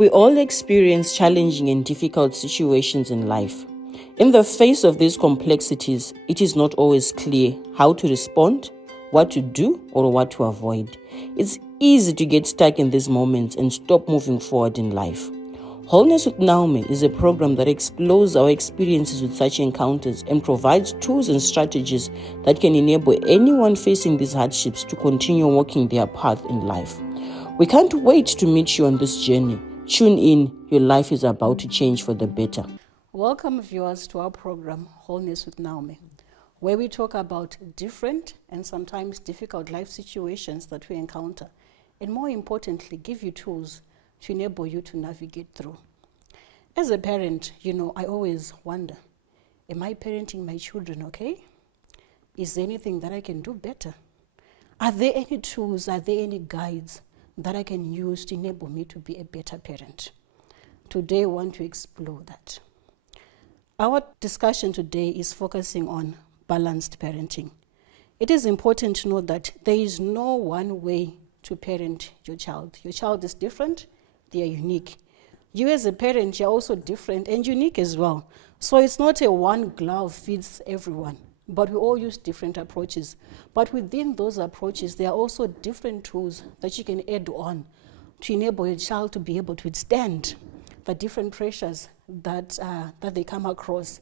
We all experience challenging and difficult situations in life. In the face of these complexities, it is not always clear how to respond, what to do, or what to avoid. It's easy to get stuck in these moments and stop moving forward in life. Wholeness with Naume is a program that explores our experiences with such encounters and provides tools and strategies that can enable anyone facing these hardships to continue walking their path in life. We can't wait to meet you on this journey. Tune in, your life is about to change for the better. Welcome viewers to our program, Wholeness with Naume, where we talk about different and sometimes difficult life situations that we encounter, and more importantly, give you tools to enable you to navigate through. As a parent, I always wonder, am I parenting my children okay? Is there anything that I can do better? Are there any tools, are there any guides that I can use to enable me to be a better parent? Today, I want to explore that. Our discussion today is focusing on balanced parenting. It is important to know that there is no one way to parent your child. Your child is different, they are unique. You as a parent, you're also different and unique as well. So it's not a one glove fits everyone, but we all use different approaches. But within those approaches, there are also different tools that you can add on to enable your child to be able to withstand the different pressures that they come across,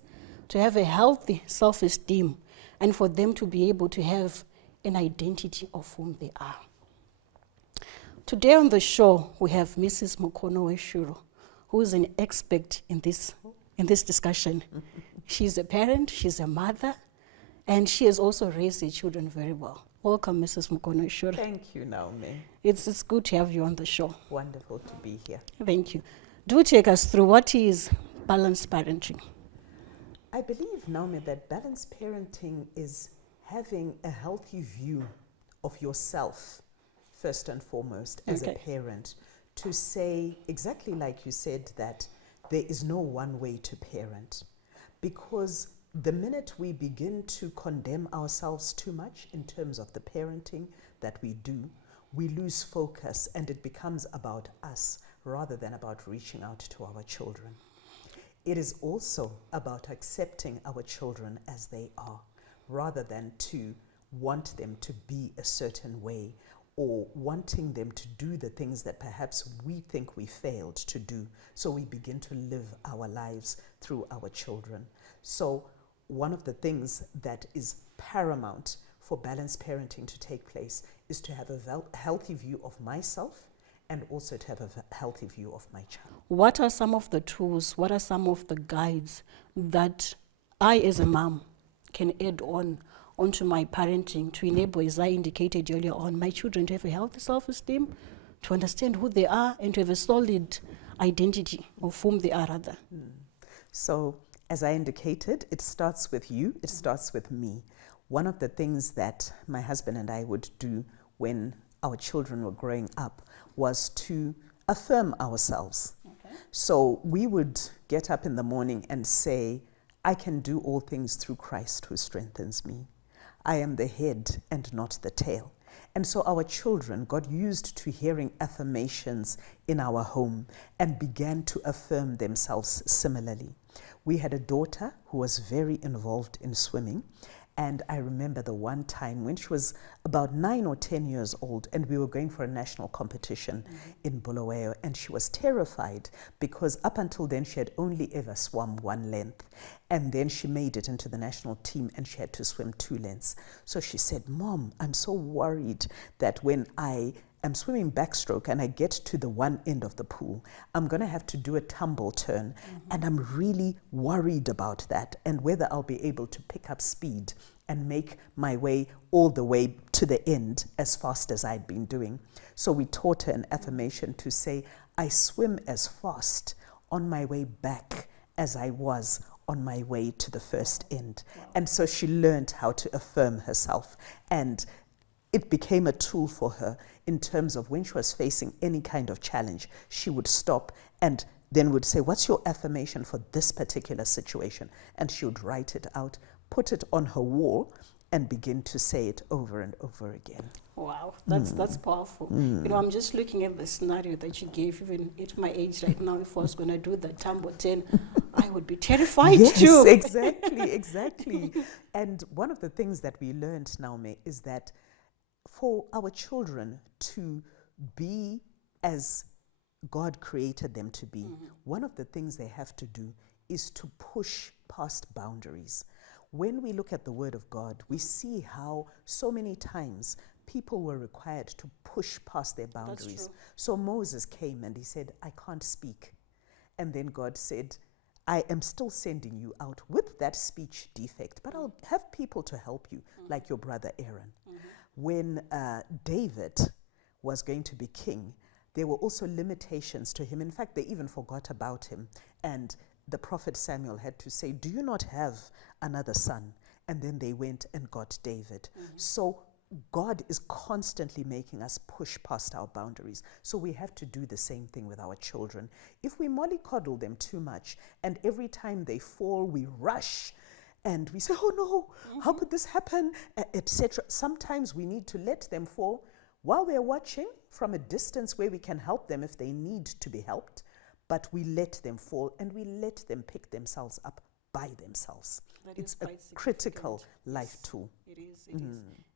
to have a healthy self-esteem, and for them to be able to have an identity of whom they are. Today on the show, we have Mrs. Mukono, who is an expert in this discussion. She's a parent, she's a mother, and she has also raised her children very well. Welcome, Mrs. Mukono. Thank you, Naume. It's good to have you on the show. Wonderful to be here. Thank you. Do take us through what is balanced parenting. I believe, Naume, that balanced parenting is having a healthy view of yourself, first and foremost, as a parent, to say, exactly like you said, that there is no one way to parent. Because the minute we begin to condemn ourselves too much in terms of the parenting that we do, we lose focus and it becomes about us rather than about reaching out to our children. It is also about accepting our children as they are, rather than to want them to be a certain way or wanting them to do the things that perhaps we think we failed to do. So we begin to live our lives through our children. So one of the things that is paramount for balanced parenting to take place is to have a healthy view of myself and also to have a healthy view of my child. What are some of the tools, what are some of the guides that I as a mom can add onto my parenting to enable, as I indicated earlier on, my children to have a healthy self-esteem, to understand who they are, and to have a solid identity of whom they are rather? So, as I indicated, it starts with you, it starts with me. One of the things that my husband and I would do when our children were growing up was to affirm ourselves. So we would get up in the morning and say, I can do all things through Christ who strengthens me. I am the head and not the tail. And so our children got used to hearing affirmations in our home and began to affirm themselves similarly. We had a daughter who was very involved in swimming. And I remember the one time when she was about 9 or 10 years old and we were going for a national competition in Bulawayo, and she was terrified because up until then she had only ever swum one length. And then she made it into the national team and she had to swim 2 lengths. So she said, Mom, I'm so worried that when I am swimming backstroke and I get to the one end of the pool, I'm going to have to do a tumble turn. And I'm really worried about that and whether I'll be able to pick up speed and make my way all the way to the end as fast as I'd been doing. So we taught her an affirmation to say, I swim as fast on my way back as I was on my way to the first end. And so she learned how to affirm herself. And it became a tool for her in terms of when she was facing any kind of challenge, she would stop and then would say, what's your affirmation for this particular situation? And she would write it out, put it on her wall, and begin to say it over and over again. Wow, that's powerful. You know, I'm just looking at the scenario that you gave. Even at my age right now, if I was going to do the Tambo 10, I would be terrified too. Yes, exactly. And one of the things that we learned, Naume, is that for our children to be as God created them to be, one of the things they have to do is to push past boundaries. When we look at the Word of God, we see how so many times people were required to push past their boundaries. That's true. So Moses came and he said, I can't speak. And then God said, I am still sending you out with that speech defect, but I'll have people to help you, like your brother Aaron. When David was going to be king, there were also limitations to him. In fact, they even forgot about him. And the prophet Samuel had to say, do you not have another son? And then they went and got David. So God is constantly making us push past our boundaries. So we have to do the same thing with our children. If we mollycoddle them too much, and every time they fall, we rush, and we say, oh no, how could this happen, etc. Sometimes we need to let them fall while we're watching from a distance where we can help them if they need to be helped, but we let them fall and we let them pick themselves up by themselves. It's a critical life tool. It is.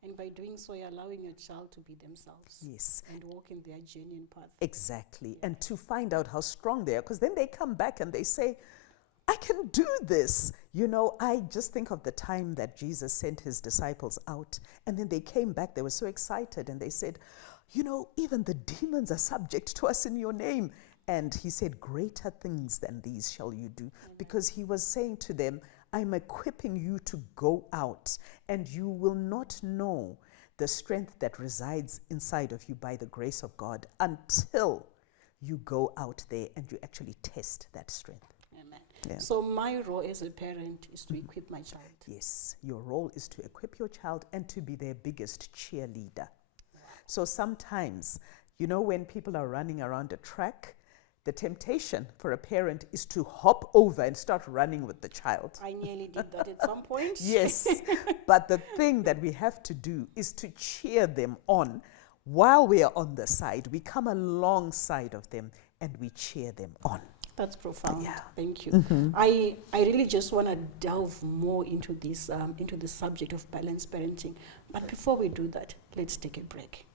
And by doing so, you're allowing your child to be themselves. Yes. And walk in their genuine path. Exactly. And to find out how strong they are, because then they come back and they say, I can do this. You know, I just think of the time that Jesus sent his disciples out, and then they came back, they were so excited, and they said, you know, even the demons are subject to us in your name. And he said, greater things than these shall you do. Because he was saying to them, I'm equipping you to go out, and you will not know the strength that resides inside of you by the grace of God until you go out there and you actually test that strength. Amen. Yeah. So my role as a parent is to equip my child. Yes, your role is to equip your child and to be their biggest cheerleader. So sometimes, you know, when people are running around a track, the temptation for a parent is to hop over and start running with the child. I nearly did that at some point. Yes, but the thing that we have to do is to cheer them on while we are on the side. We come alongside of them and we cheer them on. That's profound. Yeah. Thank you. I really just want to delve more into this into the subject of balanced parenting. But before we do that, let's take a break.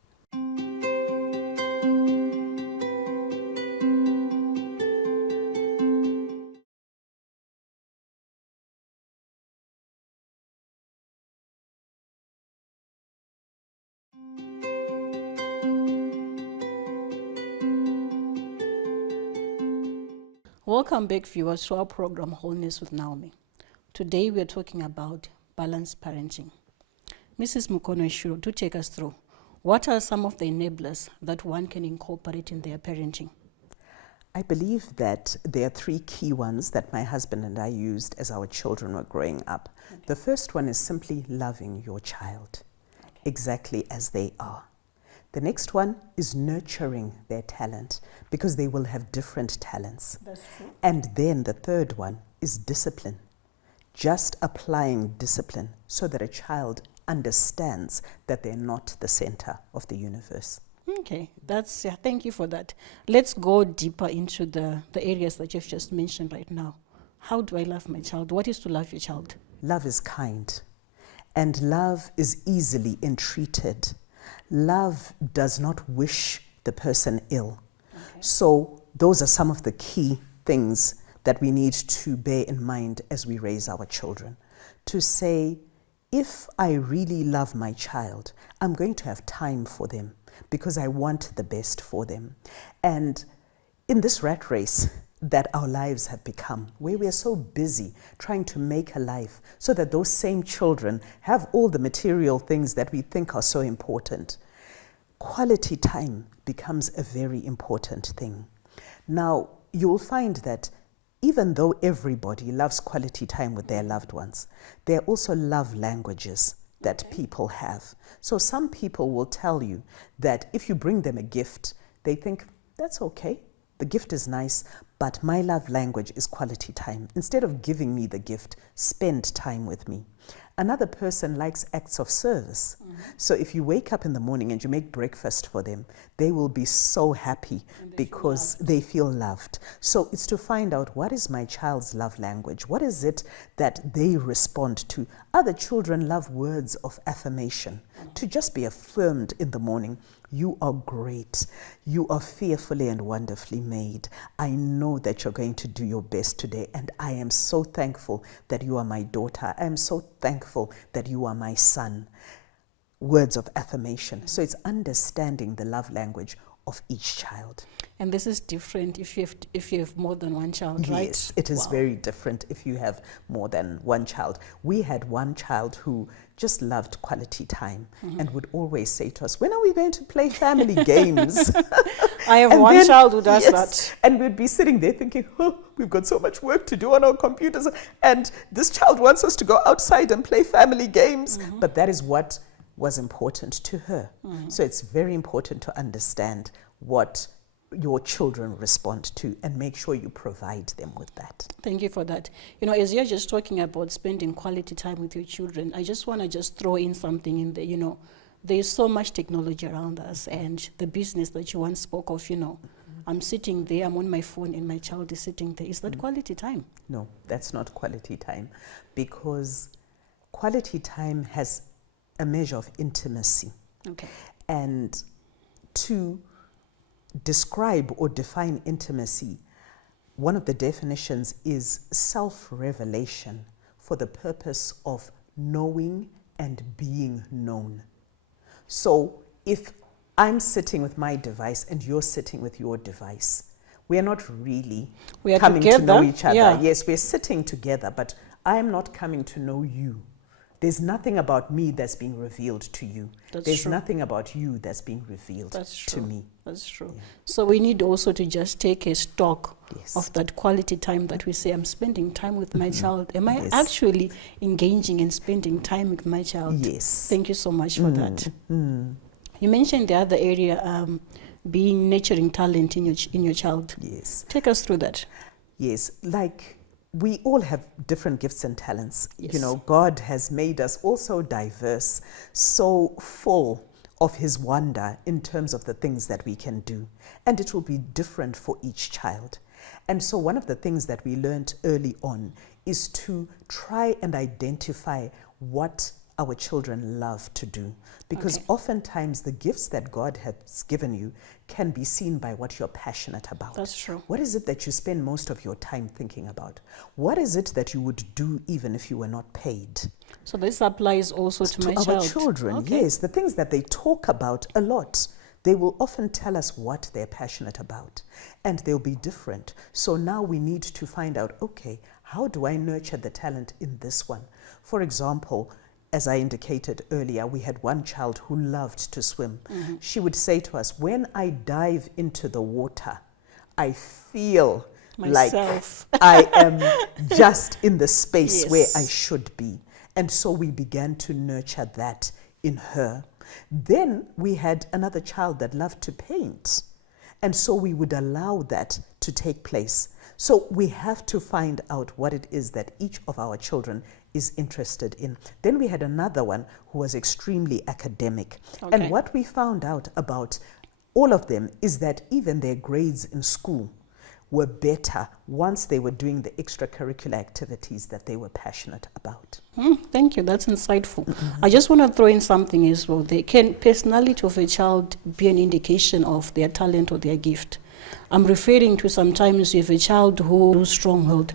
Welcome back, viewers, to our program Wholeness with Naume. Today we are talking about balanced parenting. Mrs. Mukono-Ishiro, do take us through. What are some of the enablers that one can incorporate in their parenting? I believe that there are three key ones that my husband and I used as our children were growing up. Okay. The first one is simply loving your child exactly as they are. The next one is nurturing their talent, because they will have different talents. That's true. And then the third one is discipline. Just applying discipline so that a child understands that they're not the center of the universe. Okay, thank you for that. Let's go deeper into the areas that you've just mentioned right now. How do I love my child? What is to love your child? Love is kind, and love is easily entreated. Love does not wish the person ill. Okay. So those are some of the key things that we need to bear in mind as we raise our children. To say, if I really love my child, I'm going to have time for them because I want the best for them. And in this rat race that our lives have become, where we are so busy trying to make a life so that those same children have all the material things that we think are so important, quality time becomes a very important thing. Now, you'll find that even though everybody loves quality time with their loved ones, there are also love languages that people have. So some people will tell you that if you bring them a gift, they think, that's okay, the gift is nice, but my love language is quality time. Instead of giving me the gift, spend time with me. Another person likes acts of service. So if you wake up in the morning and you make breakfast for them, they will be so happy because they feel loved. So it's to find out, what is my child's love language? What is it that they respond to? Other children love words of affirmation, to just be affirmed in the morning. You are great. You are fearfully and wonderfully made. I know that you're going to do your best today, and I am so thankful that you are my daughter. I am so thankful that you are my son. Words of affirmation. So it's understanding the love language of each child. And this is different if you have more than one child, right? Yes, it is very different if you have more than one child. We had one child who just loved quality time and would always say to us, when are we going to play family games? I have one child who does that. And we'd be sitting there thinking, oh, we've got so much work to do on our computers. And this child wants us to go outside and play family games. But that is what was important to her. So it's very important to understand what your children respond to and make sure you provide them with that. Thank you for that. You know, as you're just talking about spending quality time with your children, I just want to throw in something in there. You know, there's so much technology around us, and the business that you once spoke of, you know, I'm sitting there, I'm on my phone and my child is sitting there. Is that quality time? No, that's not quality time, because quality time has a measure of intimacy. Okay. And to describe or define intimacy, one of the definitions is self-revelation for the purpose of knowing and being known. So if I'm sitting with my device and you're sitting with your device, we are not really coming to know each other. Yeah. Yes, we're sitting together, but I'm not coming to know you. There's nothing about me that's being revealed to you. There's nothing about you that's being revealed to me. That's true. Yeah. So we need also to just take a stock of that quality time that we say, I'm spending time with my child. Am I actually engaging and spending time with my child? Yes. Thank you so much for that. You mentioned the other area, being nurturing talent in your child. Yes. Take us through that. Yes, like we all have different gifts and talents. Yes. You know, God has made us also diverse, so full of his wonder in terms of the things that we can do. And it will be different for each child. And so one of the things that we learned early on is to try and identify what our children love to do. Because oftentimes the gifts that God has given you can be seen by what you're passionate about. That's true. What is it that you spend most of your time thinking about? What is it that you would do even if you were not paid? So this applies also to my child. Our children, yes. The things that they talk about a lot, they will often tell us what they're passionate about. And they'll be different. So now we need to find out, okay, how do I nurture the talent in this one? For example, as I indicated earlier, we had one child who loved to swim. She would say to us, when I dive into the water, I feel myself like I am just in the space where I should be. And so we began to nurture that in her. Then we had another child that loved to paint. And so we would allow that to take place. So we have to find out what it is that each of our children is interested in. Then we had another one who was extremely academic. And what we found out about all of them is that even their grades in school were better once they were doing the extracurricular activities that they were passionate about. Thank you. That's insightful. I just want to throw in something as well. Can personality of a child be an indication of their talent or their gift? I'm referring to sometimes you have a child who's strong-willed.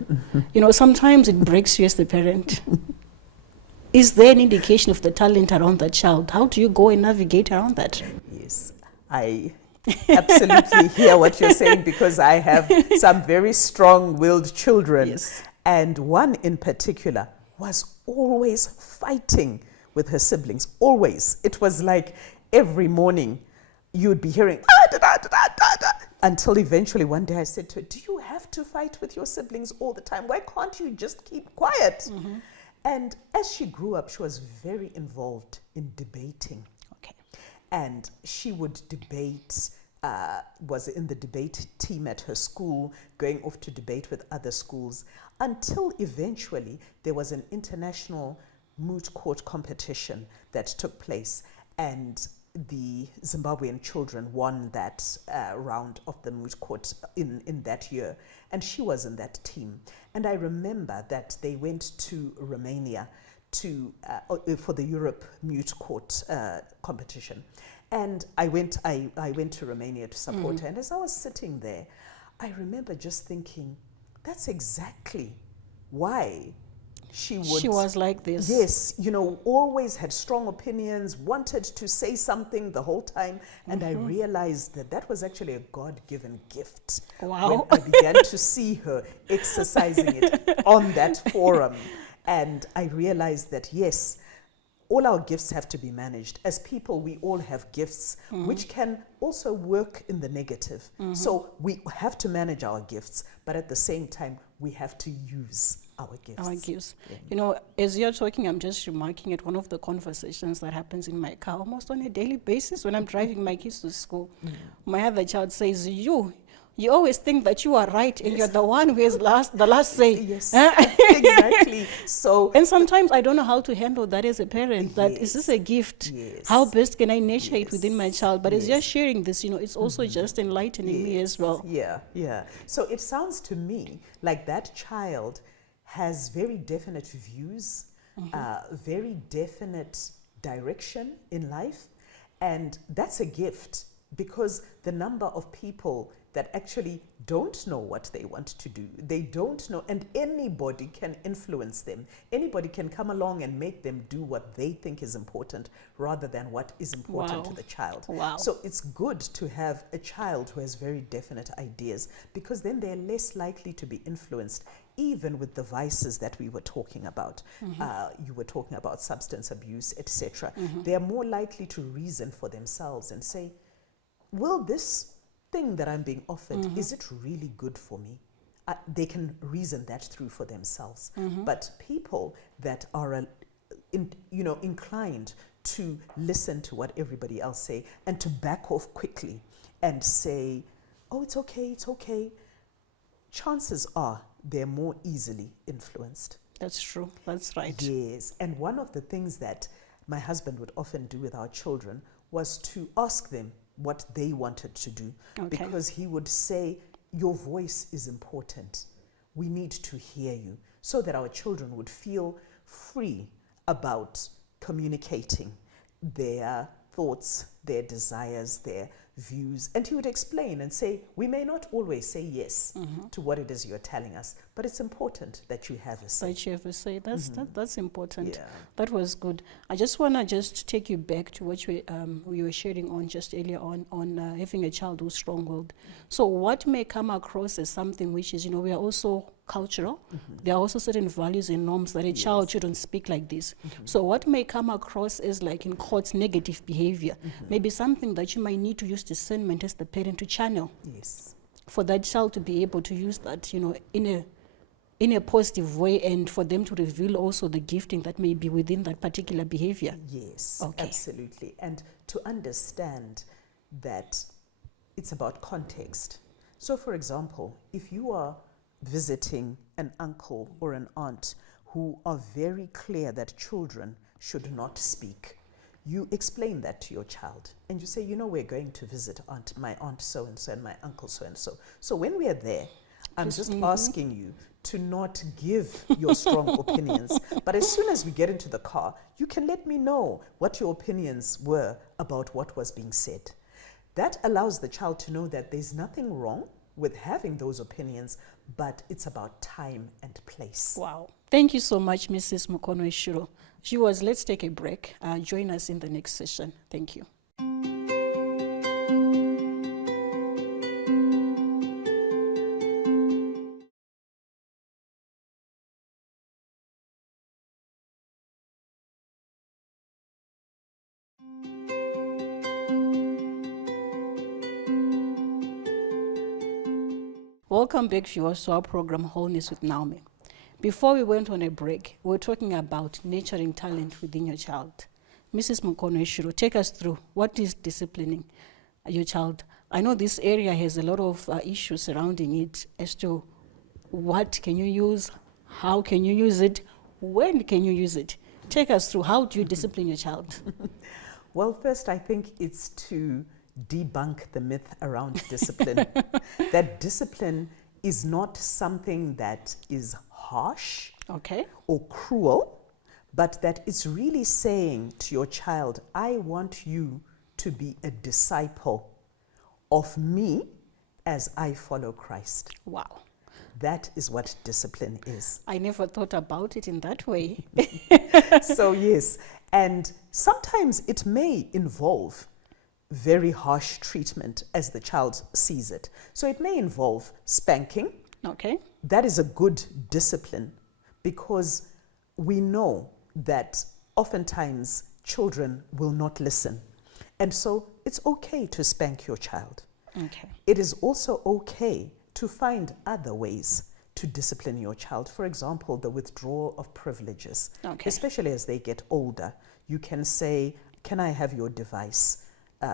You know, sometimes it breaks you as the parent. Is there an indication of the talent around that child? How do you go and navigate around that? Yes, I absolutely hear what you're saying, because I have some very strong-willed children. Yes. And one in particular was always fighting with her siblings, always. It was like every morning you'd be hearing, until eventually one day I said to her, do you have to fight with your siblings all the time? Why can't you just keep quiet? And as she grew up, she was very involved in debating. And she would debate, was in the debate team at her school, going off to debate with other schools, until eventually there was an international moot court competition that took place, and the Zimbabwean children won that round of the moot court in that year, and she was in that team. And I remember that they went to Romania for the Europe moot court competition, and I went to Romania to support her. And as I was sitting there, I remember just thinking, that's exactly why she was like this. Yes, always had strong opinions, wanted to say something the whole time. And I realized that was actually a God-given gift. Wow. When I began to see her exercising it on that forum. And I realized that, yes, all our gifts have to be managed. As people, we all have gifts which can also work in the negative. So we have to manage our gifts, but at the same time, we have to use our gifts. Our gifts. Yeah. As you're talking, I'm just remarking at one of the conversations that happens in my car almost on a daily basis when I'm driving my kids to school. My other child says, you always think that you are right, and you're the one who has the last say. Yes, exactly. So, and sometimes I don't know how to handle that as a parent. That is this a gift? Yes. How best can I nurture it within my child? But as you're sharing this, it's also just enlightening me as well. Yeah. So it sounds to me like that child has very definite views, very definite direction in life, and that's a gift, because the number of people that actually don't know what they want to do, they don't know, and anybody can influence them. Anybody can come along and make them do what they think is important rather than what is important to the child. Wow. So it's good to have a child who has very definite ideas, because then they're less likely to be influenced, even with the vices that we were talking about. You were talking about substance abuse, etc. They are more likely to reason for themselves and say, will this thing that I'm being offered, is it really good for me? They can reason that through for themselves. But people that are inclined to listen to what everybody else say and to back off quickly and say, oh, it's okay, chances are they're more easily influenced. That's true. That's right. Yes. And one of the things that my husband would often do with our children was to ask them what they wanted to do. Because he would say, your voice is important. We need to hear you, so that our children would feel free about communicating their thoughts, their desires, their views. And he would explain and say, we may not always say yes to what it is you're telling us, but it's important that you have a say. That you have a say. That's important. Yeah. That was good. I just want to take you back to what we were sharing on just earlier on having a child who's strong-willed. So what may come across as something which is, we are also cultural. There are also certain values and norms that a child shouldn't speak like this. So what may come across as, like in courts, negative behavior, maybe something that you might need to use discernment as the parent to channel. Yes. For that child to be able to use that, in a positive way, and for them to reveal also the gifting that may be within that particular behavior. Yes, okay. Absolutely. And to understand that it's about context. So, for example, if you are visiting an uncle or an aunt who are very clear that children should not speak, you explain that to your child and you say, we're going to visit my aunt so-and-so and my uncle so-and-so. So when we are there, I'm just asking you to not give your strong opinions. But as soon as we get into the car, you can let me know what your opinions were about what was being said. That allows the child to know that there's nothing wrong with having those opinions, but it's about time and place. Wow. Thank you so much, Mrs. Mukono-Eshiro. Viewers, let's take a break. Join us in the next session. Thank you. Welcome back, viewers, to our program, Wholeness with Naume. Before we went on a break, we were talking about nurturing talent within your child. Mrs. Mukono-Eshiro, take us through what is disciplining your child. I know this area has a lot of issues surrounding it as to what can you use, how can you use it, when can you use it. Take us through, how do you discipline your child? Well, first, I think it's to debunk the myth around discipline. That discipline is not something that is harsh Okay. or cruel, but that it's really saying to your child, I want you to be a disciple of me as I follow Christ. Wow. That is what discipline is. I never thought about it in that way. So yes, and sometimes it may involve very harsh treatment as the child sees it. So it may involve spanking. Okay. That is a good discipline, because we know that oftentimes children will not listen. And so it's okay to spank your child. Okay. It is also okay to find other ways to discipline your child. For example, the withdrawal of privileges, Okay. especially as they get older. You can say, can I have your device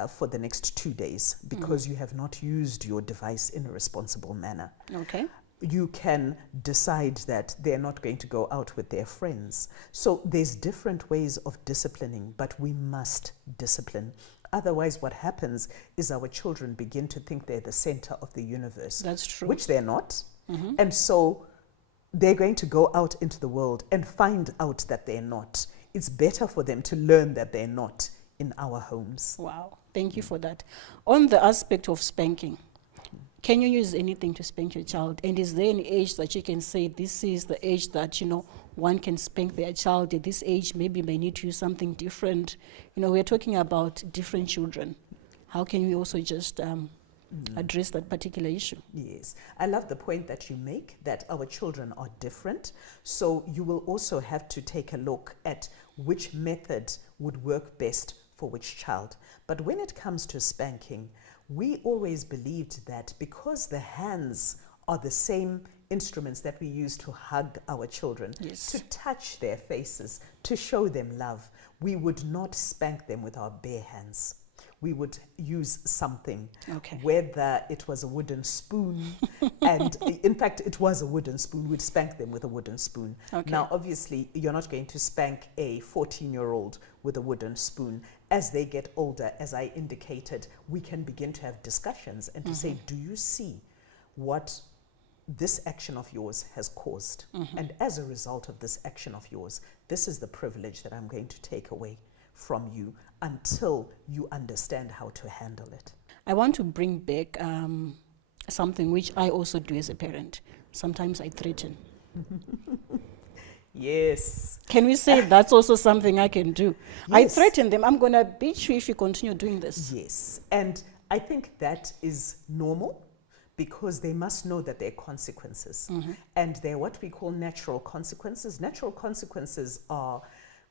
for the next 2 days because you have not used your device in a responsible manner. Okay. You can decide that they're not going to go out with their friends. So there's different ways of disciplining, but we must discipline. Otherwise, what happens is our children begin to think they're the center of the universe. That's true. Which they're not. And so they're going to go out into the world and find out that they're not. It's better for them to learn that they're not in our homes. Wow. Thank you for that. On the aspect of spanking, can you use anything to spank your child? And is there an age that you can say this is the age that, one can spank their child? At this age, maybe may need to use something different. We're talking about different children. How can we also just address that particular issue? Yes. I love the point that you make, that our children are different. So you will also have to take a look at which method would work best for which child. But when it comes to spanking, we always believed that because the hands are the same instruments that we use to hug our children, Yes. to touch their faces, to show them love, we would not spank them with our bare hands. We would use something, Okay. whether it was a wooden spoon, and in fact, it was a wooden spoon. We'd spank them with a wooden spoon. Okay. Now, obviously, you're not going to spank a 14-year-old with a wooden spoon. As they get older, as I indicated, we can begin to have discussions and to say, do you see what this action of yours has caused? And as a result of this action of yours, this is the privilege that I'm going to take away from you until you understand how to handle it. I want to bring back something which I also do as a parent. Sometimes I threaten. Yes. Can we say that's also something I can do? I Yes. threaten them, I'm going to beat you if you continue doing this. Yes. And I think that is normal, because they must know that there are consequences. And they're what we call natural consequences. Natural consequences are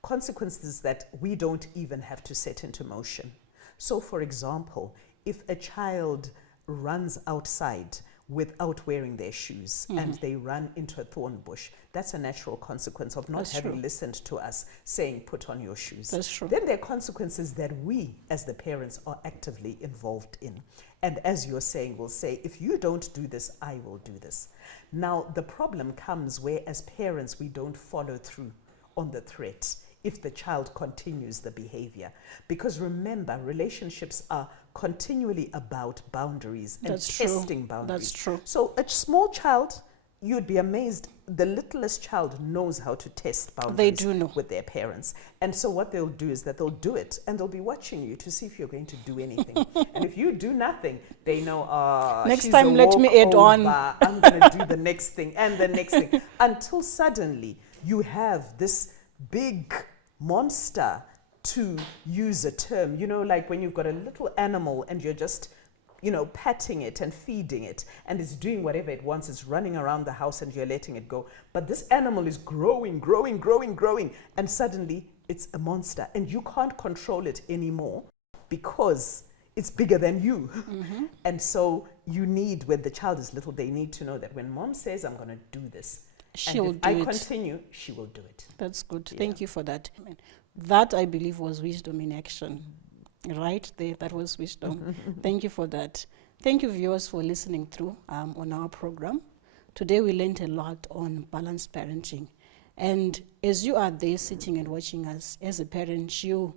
consequences that we don't even have to set into motion. So, for example, if a child runs outside without wearing their shoes and they run into a thorn bush, that's a natural consequence of not That's having true. listened to us saying, put on your shoes. That's true. Then there are consequences that we, as the parents, are actively involved in. And as you're saying, we'll say, if you don't do this, I will do this. Now, the problem comes where, as parents, we don't follow through on the threat if the child continues the behavior. Because remember, relationships are continually about boundaries and That's true. testing boundaries. That's true. So a small child, you'd be amazed, the littlest child knows how to test boundaries do know. with their parents. And so what they'll do is that they'll do it, and they'll be watching you to see if you're going to do anything. And if you do nothing, they know, Next she's time, a let me add on. walkover. I'm going to do the next thing and the next thing. Until suddenly you have this big monster, to use a term, like when you've got a little animal and you're just, patting it and feeding it, and it's doing whatever it wants. It's running around the house and you're letting it go. But this animal is growing, and suddenly it's a monster, and you can't control it anymore because it's bigger than you. And so you need, when the child is little, they need to know that when mom says, I'm going to do this, She'll and if do I it. continue, she will do it. That's good. Yeah. Thank you for that. That, I believe, was wisdom in action. Right there, that was wisdom. Thank you for that. Thank you, viewers, for listening through on our program. Today, we learned a lot on balanced parenting. And as you are there sitting and watching us, as a parent, you're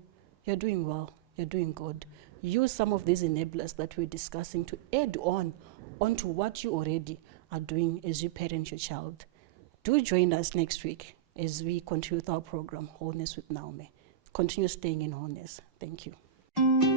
doing well, you're doing good. Use some of these enablers that we're discussing to add onto what you already are doing as you parent your child. Do join us next week as we continue with our program, Wholeness with Naume. Continue staying in wholeness. Thank you.